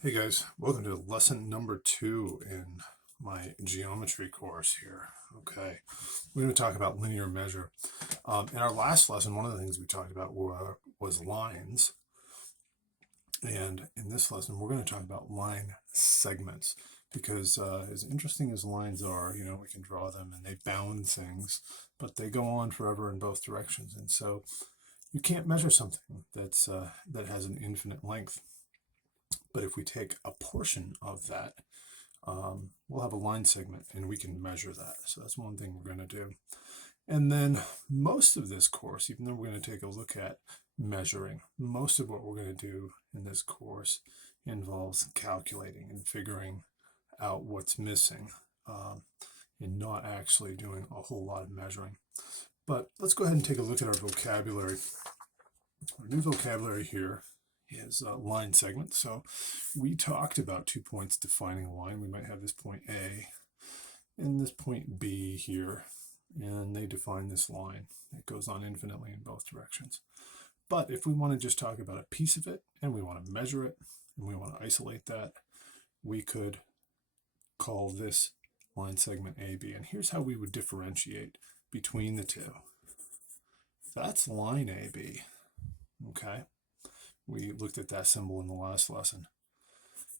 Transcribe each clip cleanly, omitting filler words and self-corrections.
Hey guys, welcome to lesson number 2 in my geometry course here. Okay, we're going to talk about linear measure. In our last lesson, one of the things we talked about was lines. And in this lesson, we're going to talk about line segments because as interesting as lines are, we can draw them and they bound things, but they go on forever in both directions. And so you can't measure something that has an infinite length. But if we take a portion of that, we'll have a line segment and we can measure that. So that's one thing we're going to do. And then most of this course, even though we're going to take a look at measuring, most of what we're going to do in this course involves calculating and figuring out what's missing and not actually doing a whole lot of measuring. But let's go ahead and take a look at our vocabulary. Our new vocabulary here is line segment. So we talked about 2 points defining a line. We might have this point A and this point B here, and they define this line. It goes on infinitely in both directions. But if we want to just talk about a piece of it and we want to measure it and we want to isolate that, we could call this line segment AB. And here's how we would differentiate between the two. That's line AB, okay? We looked at that symbol in the last lesson.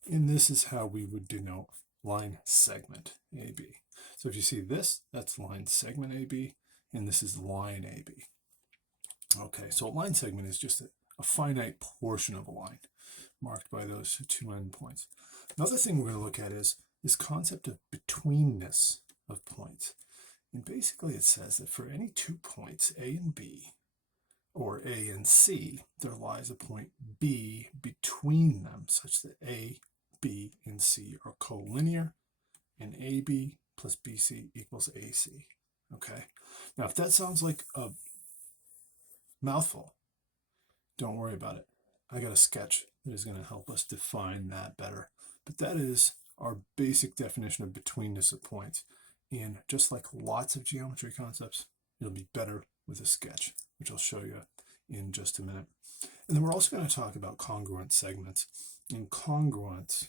And this is how we would denote line segment AB. So if you see this, that's line segment AB, and this is line AB. Okay, so a line segment is just a finite portion of a line marked by those 2 endpoints. Another thing we're going to look at is this concept of betweenness of points. And basically it says that for any 2 points, A and B, or A and C, there lies a point B between them such that A, B, and C are collinear, and AB plus BC equals AC. Okay, now if that sounds like a mouthful, don't worry about it. I got a sketch that is going to help us define that better. But that is our basic definition of betweenness of points. And just like lots of geometry concepts, it'll be better with a sketch, which I'll show you in just a minute. And then we're also going to talk about congruent segments. And congruent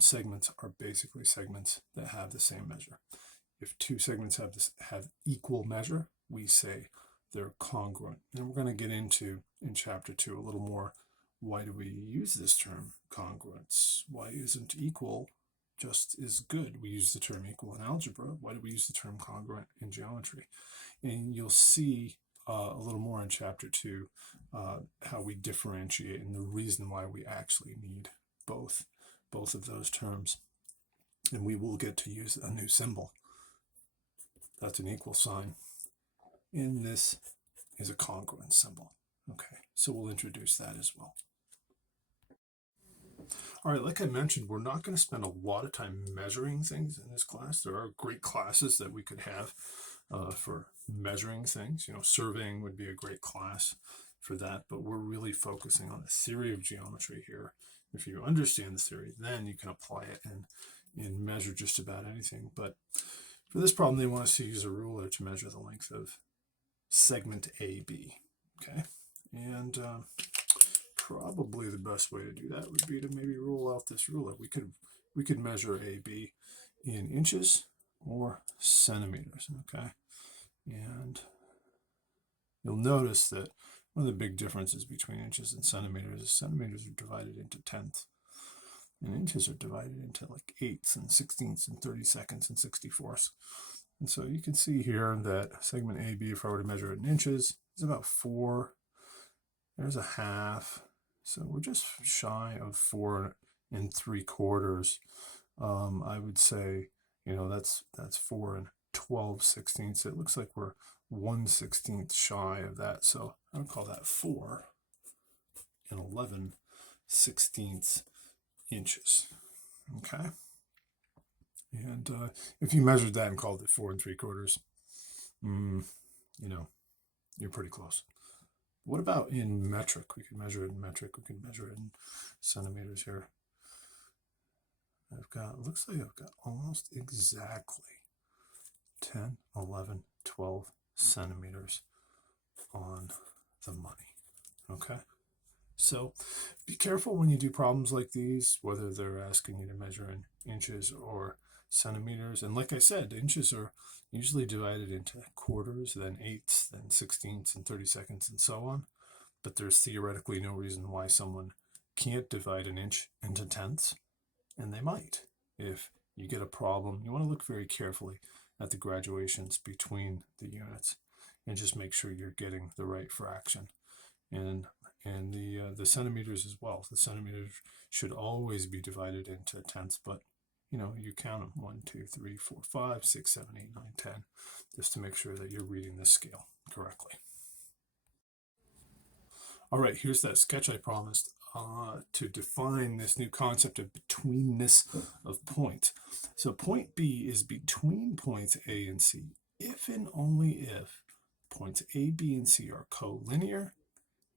segments are basically segments that have the same measure. If 2 segments have equal measure, we say they're congruent. And we're going to get into, in chapter 2, a little more, why do we use this term, congruence? Why isn't equal just as good? We use the term equal in algebra. Why do we use the term congruent in geometry? And you'll see a little more in chapter 2 how we differentiate and the reason why we actually need both of those terms. And we will get to use a new symbol. That's an equal sign. And this is a congruent symbol. Okay, so we'll introduce that as well. All right, like I mentioned, we're not going to spend a lot of time measuring things in this class. There are great classes that we could have for measuring things. Surveying would be a great class for that, but we're really focusing on the theory of geometry here. If you understand the theory, then you can apply it and measure just about anything. But for this problem, they want us to use a ruler to measure the length of segment AB, okay? And probably the best way to do that would be to maybe rule out this ruler. We could measure AB in inches or centimeters, okay? And you'll notice that one of the big differences between inches and centimeters is centimeters are divided into tenths, and inches are divided into like eighths and sixteenths and 32nds and 64ths. And so you can see here that segment AB, if I were to measure it in inches, is about 4. There's a half. So we're just shy of 4 3/4. I would say, that's 4 12/16. It looks like we're 1/16 shy of that. So I would call that 4 11/16 inches. Okay. And if you measured that and called it 4 3/4, you're pretty close. What about in metric? We could measure it in metric. We could measure it in centimeters here. Looks like I've got almost exactly 10, 11, 12 centimeters on the money. Okay? So be careful when you do problems like these, whether they're asking you to measure in inches or centimeters. And like I said, inches are usually divided into quarters, then eighths, then sixteenths, and 30-seconds, and so on. But there's theoretically no reason why someone can't divide an inch into tenths, and they might. If you get a problem, you want to look very carefully at the graduations between the units and just make sure you're getting the right fraction. And the centimeters as well. The centimeters should always be divided into tenths, but you count them 1, 2, 3, 4, 5, 6, 7, 8, 9, 10, just to make sure that you're reading the scale correctly. All right, here's that sketch I promised to define this new concept of betweenness of points. So point B is between points A and C if and only if points A, B, and C are collinear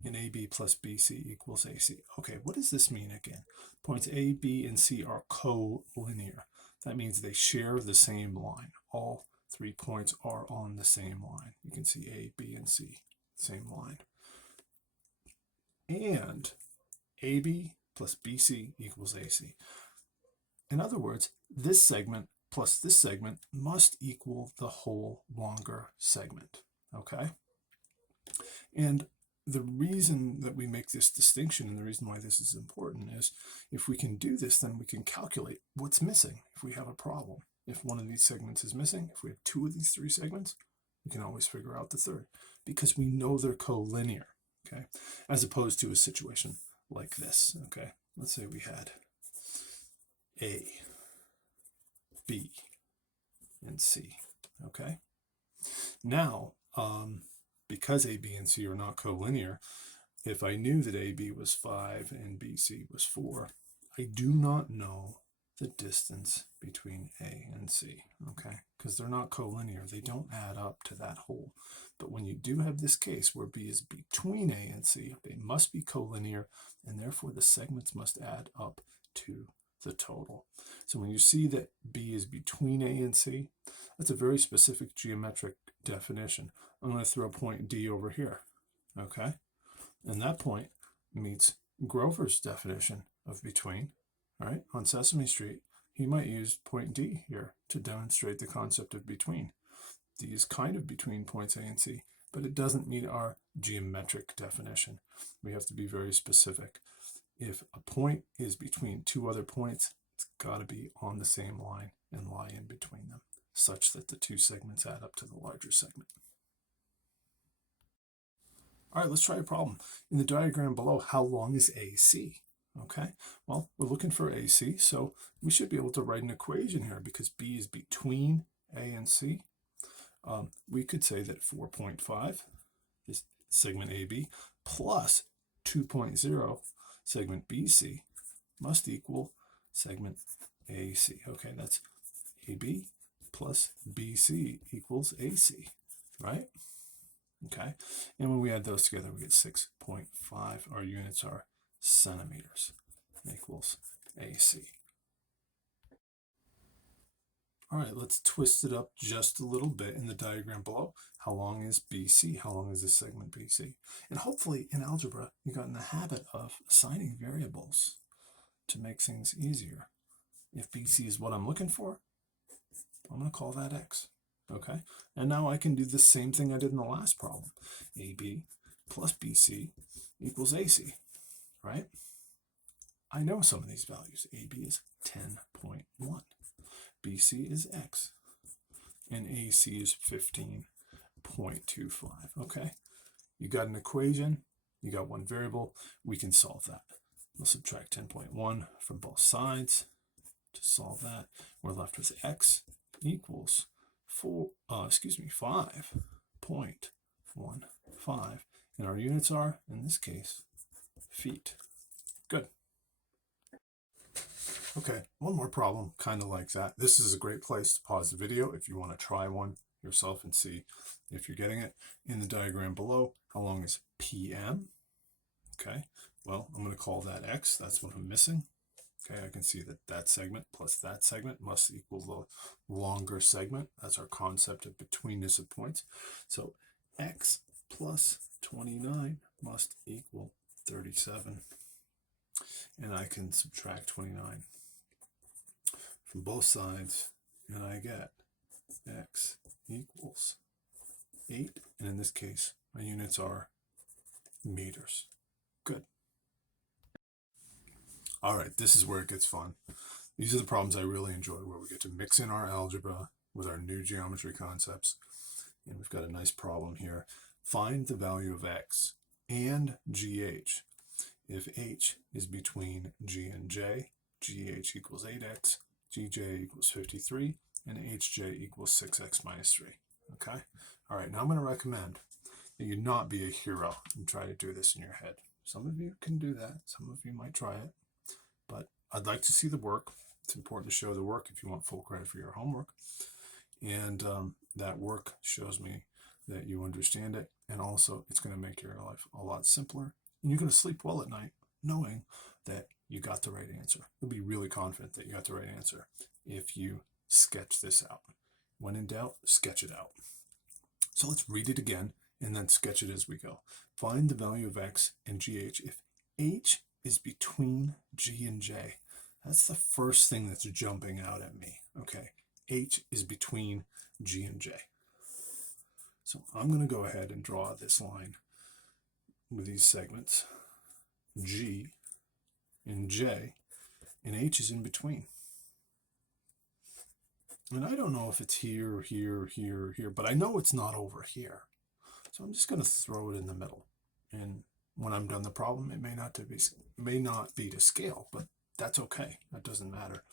and AB plus BC equals AC. Okay, what does this mean again? Points A, B, and C are collinear. That means they share the same line. All 3 points are on the same line. You can see A, B, and C, same line. And AB plus BC equals AC. In other words, this segment plus this segment must equal the whole longer segment. Okay? And the reason that we make this distinction and the reason why this is important is if we can do this, then we can calculate what's missing if we have a problem. If one of these segments is missing, if we have 2 of these 3 segments, we can always figure out the third because we know they're collinear, okay? As opposed to a situation like this, okay? Let's say we had A, B, and C, okay? Now, because A, B, and C are not collinear, if I knew that AB was 5 and BC was 4, I do not know the distance between A and C, okay? Because they're not collinear. They don't add up to that whole. But when you do have this case where B is between A and C, they must be collinear, and therefore the segments must add up to the total. So when you see that B is between A and C, that's a very specific geometric definition. I'm going to throw point D over here, okay? And that point meets Grover's definition of between. All right, on Sesame Street, he might use point D here to demonstrate the concept of between. D is kind of between points A and C, but it doesn't meet our geometric definition. We have to be very specific. If a point is between 2 other points, it's got to be on the same line and lie in between them, such that the 2 segments add up to the larger segment. All right, let's try a problem. In the diagram below, how long is AC? Okay, well, we're looking for AC, so we should be able to write an equation here because B is between A and C. We could say that 4.5 is segment AB plus 2.0 segment BC must equal segment AC. Okay, that's AB plus BC equals AC, right? Okay, and when we add those together, we get 6.5. Our units are centimeters equals AC. All right, let's twist it up just a little bit in the diagram below. How long is BC? How long is this segment BC? And hopefully in algebra, you got in the habit of assigning variables to make things easier. If BC is what I'm looking for, I'm going to call that X. Okay, and now I can do the same thing I did in the last problem. AB plus BC equals AC, right? I know some of these values. AB is 10.1. BC is X. And AC is 15.25. Okay, you got an equation. You got one variable. We can solve that. We'll subtract 10.1 from both sides to solve that. We're left with X equals 5.15, and our units are, in this case, feet. Good. Okay, one more problem kind of like that. This is a great place to pause the video if you want to try one yourself and see if you're getting it. In the diagram below, how long is PM? Okay, well, I'm going to call that X. That's what I'm missing. Okay, I can see that that segment plus that segment must equal the longer segment. That's our concept of betweenness of points. So X plus 29 must equal 37, and I can subtract 29 from both sides, and I get x equals 8, and in this case, my units are meters. Good. All right, this is where it gets fun. These are the problems I really enjoy, where we get to mix in our algebra with our new geometry concepts. And we've got a nice problem here. Find the value of x and GH if h is between g and j, GH equals 8x, GJ equals 53, and HJ equals 6x minus 3. Okay? All right, now I'm going to recommend that you not be a hero and try to do this in your head. Some of you can do that. Some of you might try it. But I'd like to see the work. It's important to show the work if you want full credit for your homework. And that work shows me that you understand it. And also, it's going to make your life a lot simpler. And you're going to sleep well at night knowing that you got the right answer. You'll be really confident that you got the right answer if you sketch this out. When in doubt, sketch it out. So let's read it again and then sketch it as we go. Find the value of x and GH if h is between g and j. That's the first thing that's jumping out at me. Okay, h is between g and j. So I'm going to go ahead and draw this line with these segments, g and j, and h is in between. And I don't know if it's here, here, here, here, but I know it's not over here. So I'm just going to throw it in the middle. And when I'm done the problem, it may not be to scale, but that's okay. That doesn't matter.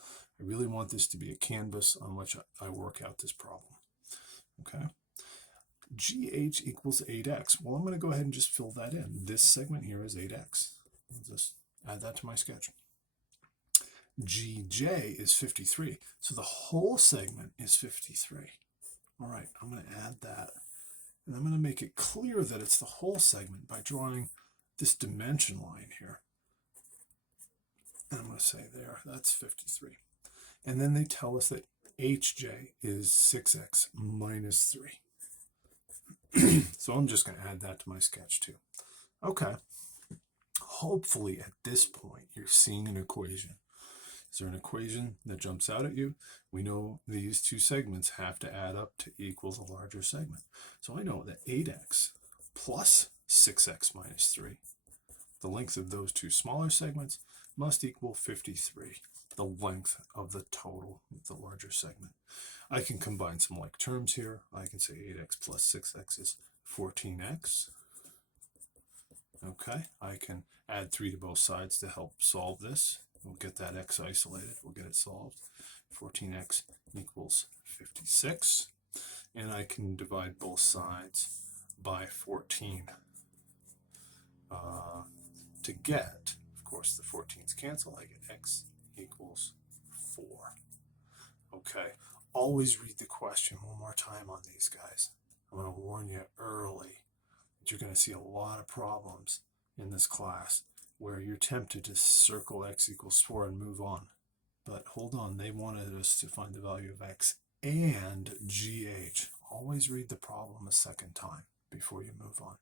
I really want this to be a canvas on which I work out this problem. Okay. GH equals 8x. Well, I'm going to go ahead and just fill that in. This segment here is 8x. I'll just add that to my sketch. GJ is 53. So the whole segment is 53. All right, I'm going to add that. And I'm going to make it clear that it's the whole segment by drawing this dimension line here. And I'm going to say there, that's 53. And then they tell us that HJ is 6x minus 3. So I'm just going to add that to my sketch too. Okay. Hopefully at this point, you're seeing an equation. Is there an equation that jumps out at you? We know these two segments have to add up to equal the larger segment. So I know that 8x plus 6x minus 3, the length of those two smaller segments, must equal 53, the length of the total of the larger segment. I can combine some like terms here. I can say 8x plus 6x is 14x. Okay, I can add 3 to both sides to help solve this. We'll get that x isolated. We'll get it solved. 14x equals 56. And I can divide both sides by 14 to get, of course, the 14s cancel. I get x equals 4. Okay, always read the question one more time on these guys. I'm going to warn you early that you're going to see a lot of problems in this class where you're tempted to circle x equals 4 and move on. But hold on, they wanted us to find the value of x and GH. Always read the problem a second time before you move on.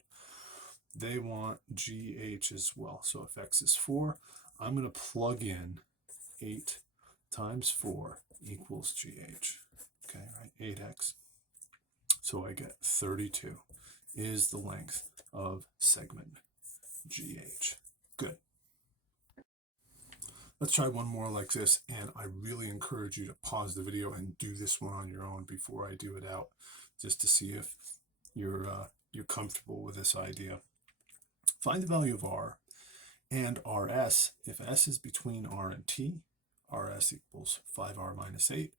They want GH as well. So if x is 4, I'm going to plug in 8 times 4 equals GH. Okay, right? 8x. So I get 32 is the length of segment GH. Good. Let's try one more like this, and I really encourage you to pause the video and do this one on your own before I do it out, just to see if you're comfortable with this idea. Find the value of r and rs if s is between r and t. Rs equals 5r minus 8,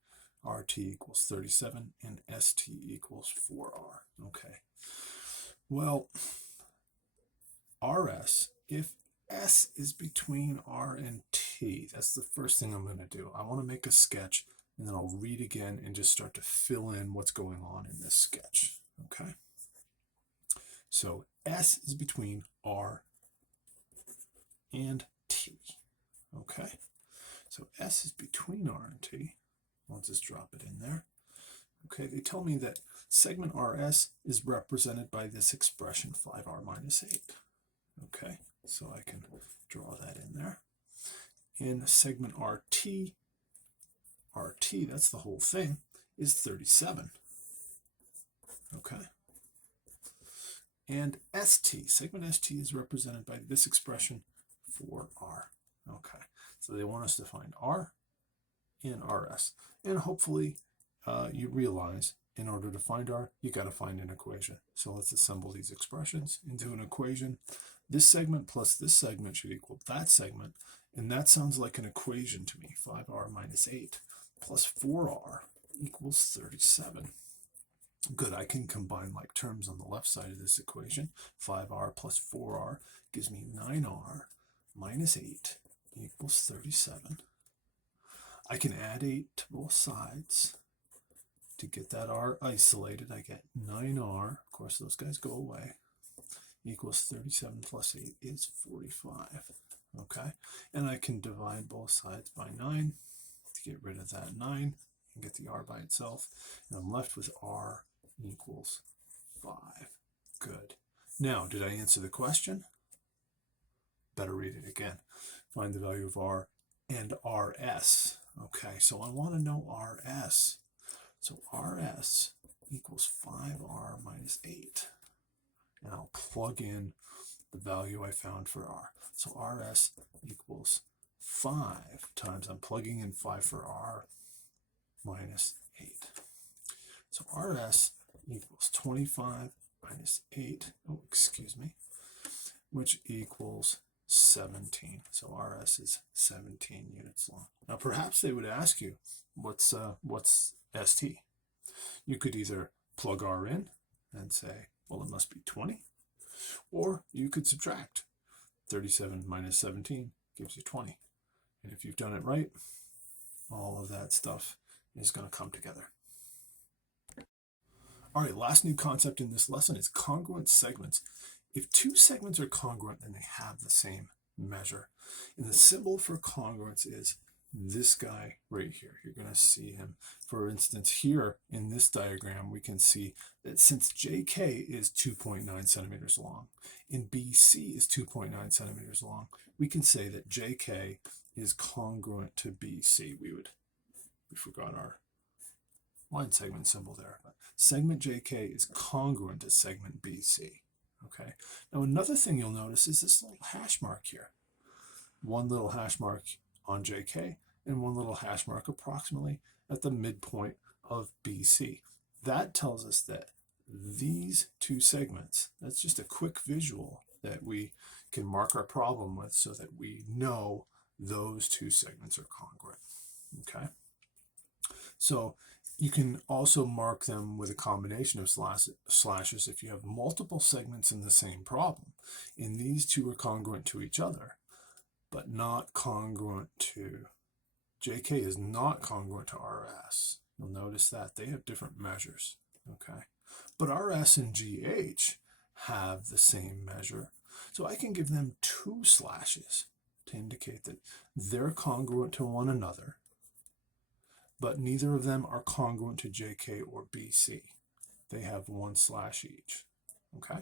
rt equals 37, and st equals 4r. Okay. Well, rs, if s is between r and t, that's the first thing I'm going to do. I want to make a sketch, and then I'll read again and just start to fill in what's going on in this sketch. Okay. So s is between r and t. Okay. So s is between r and t. I'll just drop it in there. Okay, they tell me that segment rs is represented by this expression 5r minus 8. Okay, So I can draw that in there. In segment RT, that's the whole thing, is 37. Okay. And ST, segment ST is represented by this expression for R. Okay. So they want us to find R in RS. And hopefully you realize in order to find R, you got to find an equation. So let's assemble these expressions into an equation. This segment plus this segment should equal that segment. And that sounds like an equation to me. 5R minus 8 plus 4R equals 37. Good, I can combine like terms on the left side of this equation. 5R plus 4R gives me 9R minus 8 equals 37. I can add 8 to both sides. To get that R isolated, I get 9R, of course those guys go away, equals 37 plus 8 is 45. Okay, and I can divide both sides by 9 to get rid of that 9 and get the R by itself, and I'm left with R equals 5. Good. Now, did I answer the question? Better read it again. Find the value of R and RS. Okay, so I want to know RS. So RS equals 5R minus 8. And I'll plug in the value I found for R. So RS equals 5 times, I'm plugging in 5 for R, minus 8. So RS equals 25 minus 8, which equals 17. So RS is 17 units long. Now perhaps they would ask you, what's ST? You could either plug R in and say, well, it must be 20, or you could subtract. 37 minus 17 gives you 20. And if you've done it right, all of that stuff is going to come together. All right, last new concept in this lesson is congruent segments. If two segments are congruent, then they have the same measure. And the symbol for congruence is this guy right here. You're going to see him. For instance, here in this diagram, we can see that since JK is 2.9 centimeters long and BC is 2.9 centimeters long, we can say that JK is congruent to BC. We forgot our line segment symbol there. But segment JK is congruent to segment BC. Okay. Now another thing you'll notice is this little hash mark here. One little hash mark on JK and one little hash mark approximately at the midpoint of BC. That tells us that these two segments, that's just a quick visual that we can mark our problem with so that we know those two segments are congruent. Okay. So you can also mark them with a combination of slashes if you have multiple segments in the same problem. And these two are congruent to each other, but not congruent to, JK is not congruent to RS. You'll notice that they have different measures. Okay. But RS and GH have the same measure. So I can give them two slashes to indicate that they're congruent to one another, but neither of them are congruent to JK or BC. They have one slash each. Okay?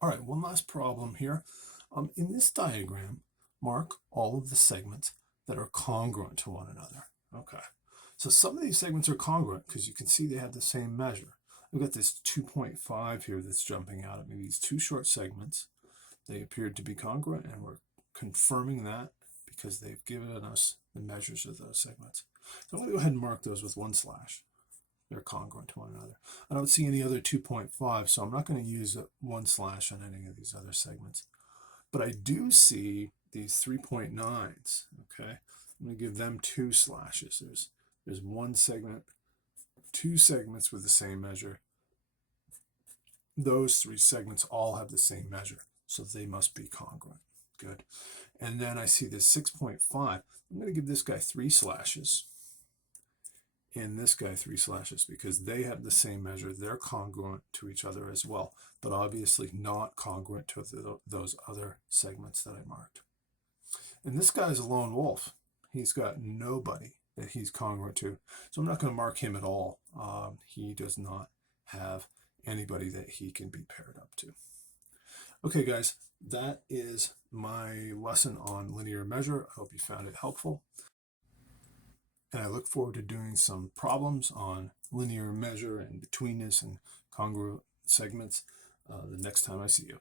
All right, one last problem here. In this diagram, mark all of the segments that are congruent to one another. Okay, so some of these segments are congruent because you can see they have the same measure. I've got this 2.5 here that's jumping out at me, these two short segments. They appeared to be congruent, and we're confirming that because they've given us the measures of those segments. So I'm going to go ahead and mark those with one slash. They're congruent to one another. I don't see any other 2.5, so I'm not going to use one slash on any of these other segments. But I do see these 3.9s, okay? I'm going to give them two slashes. There's one segment, two segments with the same measure. Those three segments all have the same measure, so they must be congruent. Good. And then I see this 6.5. I'm going to give this guy three slashes and this guy three slashes because they have the same measure. They're congruent to each other as well, but obviously not congruent to those other segments that I marked. And this guy's a lone wolf. He's got nobody that he's congruent to, so I'm not going to mark him at all. He does not have anybody that he can be paired up to. Okay, guys, that is my lesson on linear measure. I hope you found it helpful. And I look forward to doing some problems on linear measure and betweenness and congruent segments the next time I see you.